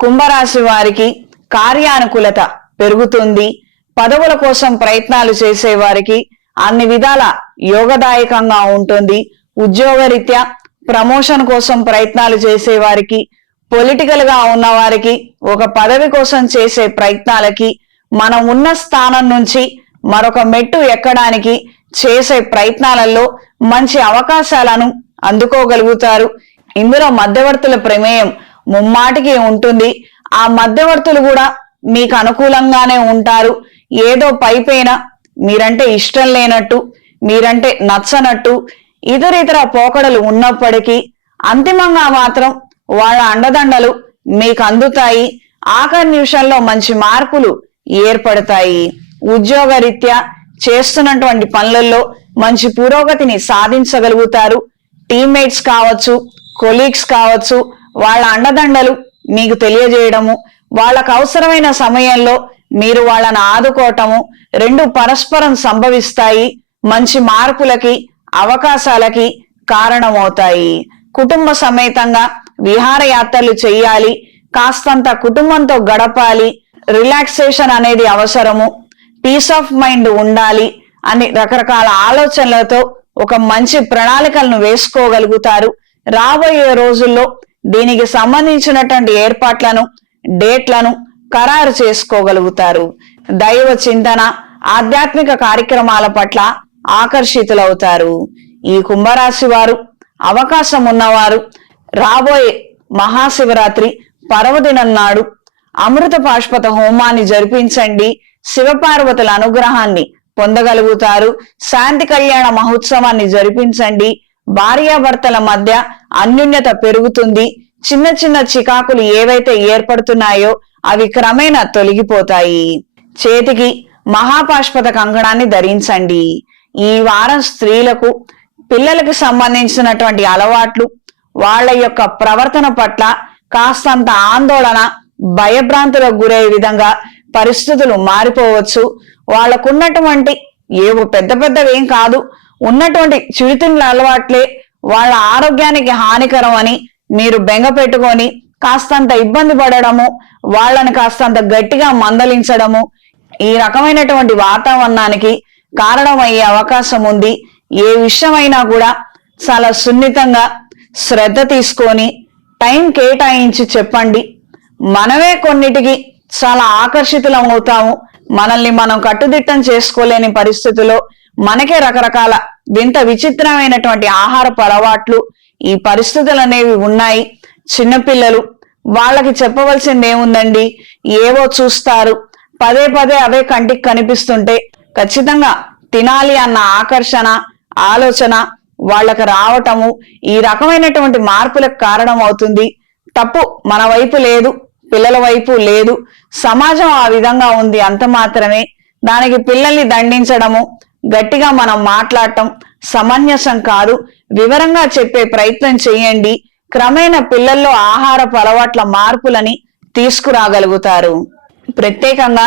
కుంభరాశి వారికి కార్యానుకూలత పెరుగుతుంది. పదవుల కోసం ప్రయత్నాలు చేసే వారికి అన్ని విధాల యోగదాయకంగా ఉంటుంది. ఉద్యోగరీత్యా ప్రమోషన్ కోసం ప్రయత్నాలు చేసే వారికి పొలిటికల్గా ఉన్న వారికి ఒక పదవి కోసం చేసే ప్రయత్నాలకి మనం ఉన్న స్థానం నుంచి మరొక మెట్టు ఎక్కడానికి చేసే ప్రయత్నాలలో మంచి అవకాశాలను అందుకోగలుగుతారు. ఇందులో మధ్యవర్తుల ప్రమేయం ముమ్మాటికి ఉంటుంది. ఆ మధ్యవర్తులు కూడా మీకు అనుకూలంగానే ఉంటారు. ఏదో పైపైన మీరంటే ఇష్టం లేనట్టు మీరంటే నచ్చనట్టు ఇతరితర పోకడలు ఉన్నప్పటికీ అంతిమంగా మాత్రం వాళ్ళ అండదండలు మీకు అందుతాయి. ఆఖరి నిమిషంలో మంచి మార్పులు ఏర్పడతాయి. ఉద్యోగరీత్యా చేస్తున్నటువంటి పనులలో మంచి పురోగతిని సాధించగలుగుతారు. టీమ్మేట్స్ కావచ్చు కొలీగ్స్ కావచ్చు వాళ్ళ అండదండలు మీకు తెలియజేయడము వాళ్ళకు అవసరమైన సమయంలో మీరు వాళ్ళను ఆదుకోవటము రెండు పరస్పరం సంభవిస్తాయి మంచి మార్పులకి అవకాశాలకి కారణమవుతాయి. కుటుంబ సమేతంగా విహారయాత్రలు చేయాలి కాస్తంత కుటుంబంతో గడపాలి రిలాక్సేషన్ అనేది అవసరము పీస్ ఆఫ్ మైండ్ ఉండాలి అని రకరకాల ఆలోచనలతో ఒక మంచి ప్రణాళికలను వేసుకోగలుగుతారు. రాబోయే రోజుల్లో దీనికి సంబంధించినటువంటి ఏర్పాట్లను డేట్లను ఖరారు చేసుకోగలుగుతారు. దైవ చింతన ఆధ్యాత్మిక కార్యక్రమాల పట్ల ఆకర్షితులవుతారు. ఈ కుంభరాశి వారు అవకాశం ఉన్నవారు రాబోయే మహాశివరాత్రి పర్వదినం నాడు అమృత పాష్పత హోమాన్ని జరిపించండి. శివపార్వతుల అనుగ్రహాన్ని పొందగలుగుతారు. శాంతి కళ్యాణ మహోత్సవాన్ని జరిపించండి. భార్యాభర్తల మధ్య అన్యోన్యత పెరుగుతుంది. చిన్న చిన్న చికాకులు ఏవైతే ఏర్పడుతున్నాయో అవి క్రమేణా తొలగిపోతాయి. చేతికి మహాపాష్పత కంకణాన్ని ధరించండి. ఈ వారం స్త్రీలకు పిల్లలకు సంబంధించినటువంటి అలవాట్లు వాళ్ళ యొక్క ప్రవర్తన పట్ల కాస్తంత ఆందోళన భయభ్రాంతులకు గురయ్యే విధంగా పరిస్థితులు మారిపోవచ్చు. వాళ్ళకున్నటువంటి ఏవో పెద్ద పెద్దవేం కాదు. ఉన్నటువంటి చిరుతిండ్ల అలవాట్లే వాళ్ళ ఆరోగ్యానికి హానికరం అని మీరు బెంగ పెట్టుకొని కాస్తంత ఇబ్బంది పడడము వాళ్ళని కాస్తంత గట్టిగా మందలించడము ఈ రకమైనటువంటి వాతావరణానికి కారణమయ్యే అవకాశం ఉంది. ఏ విషయమైనా కూడా చాలా సున్నితంగా శ్రద్ధ తీసుకొని టైం కేటాయించి చెప్పండి. మనమే కొన్నిటికి చాలా ఆకర్షితులం అవుతాము. మనల్ని మనం కట్టుదిట్టం చేసుకోలేని పరిస్థితిలో మనకే రకరకాల వింత విచిత్రమైనటువంటి ఆహారపు అలవాట్లు ఈ పరిస్థితులు అనేవి ఉన్నాయి చిన్నపిల్లలు వాళ్ళకి చెప్పవలసింది ఏముందండి ఏవో చూస్తారు. పదే పదే అవే కంటికి కనిపిస్తుంటే ఖచ్చితంగా తినాలి అన్న ఆకర్షణ ఆలోచన వాళ్ళకి రావటము ఈ రకమైనటువంటి మార్పులకు కారణం అవుతుంది. తప్పు మన వైపు లేదు పిల్లల వైపు లేదు. సమాజం ఆ విధంగా ఉంది అంత మాత్రమే. దానికి పిల్లల్ని దండించడము గట్టిగా మనం మాట్లాడటం సమంజసం కాదు. వివరంగా చెప్పే ప్రయత్నం చేయండి. క్రమేణా పిల్లల్లో ఆహారపు అలవాట్ల మార్పులని తీసుకురాగలుగుతారు. ప్రత్యేకంగా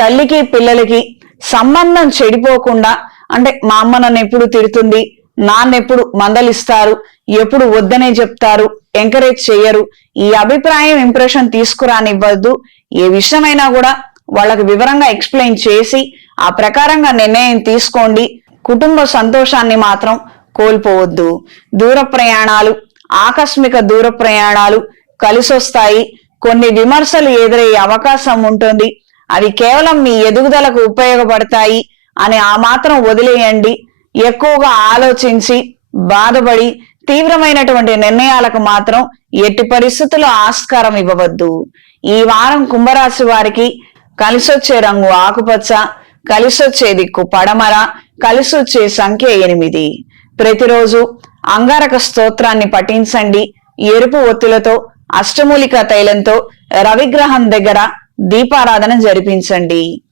తల్లికి పిల్లలకి సంబంధం చెడిపోకుండా అంటే మా అమ్మ నన్ను ఎప్పుడు తిడుతుంది నాన్నెప్పుడు మందలిస్తారు ఎప్పుడు వద్దనే చెప్తారు ఎంకరేజ్ చేయరు ఈ అభిప్రాయం ఇంప్రెషన్ తీసుకురానివ్వద్దు. ఏ విషయమైనా కూడా వాళ్ళకి వివరంగా ఎక్స్ప్లెయిన్ చేసి ఆ ప్రకారంగా నిర్ణయం తీసుకోండి. కుటుంబ సంతోషాన్ని మాత్రం కోల్పోవద్దు. దూర ప్రయాణాలు ఆకస్మిక దూర ప్రయాణాలు కలిసొస్తాయి. కొన్ని విమర్శలు ఎదురయ్యే అవకాశం ఉంటుంది. అవి కేవలం మీ ఎదుగుదలకు ఉపయోగపడతాయి అని ఆ మాత్రం వదిలేయండి. ఎక్కువగా ఆలోచించి బాధపడి తీవ్రమైనటువంటి నిర్ణయాలకు మాత్రం ఎట్టి పరిస్థితుల్లో ఆస్కారం ఇవ్వవద్దు. ఈ వారం కుంభరాశి వారికి కలిసొచ్చే రంగు ఆకుపచ్చ కలిసొచ్చే దిక్కు పడమర కలిసొచ్చే సంఖ్య ఎనిమిది. ప్రతిరోజు అంగారక స్తోత్రాన్ని పఠించండి. ఎరుపు ఒత్తులతో అష్టమూలిక తైలంతో రవిగ్రహం దగ్గర దీపారాధన జరిపించండి.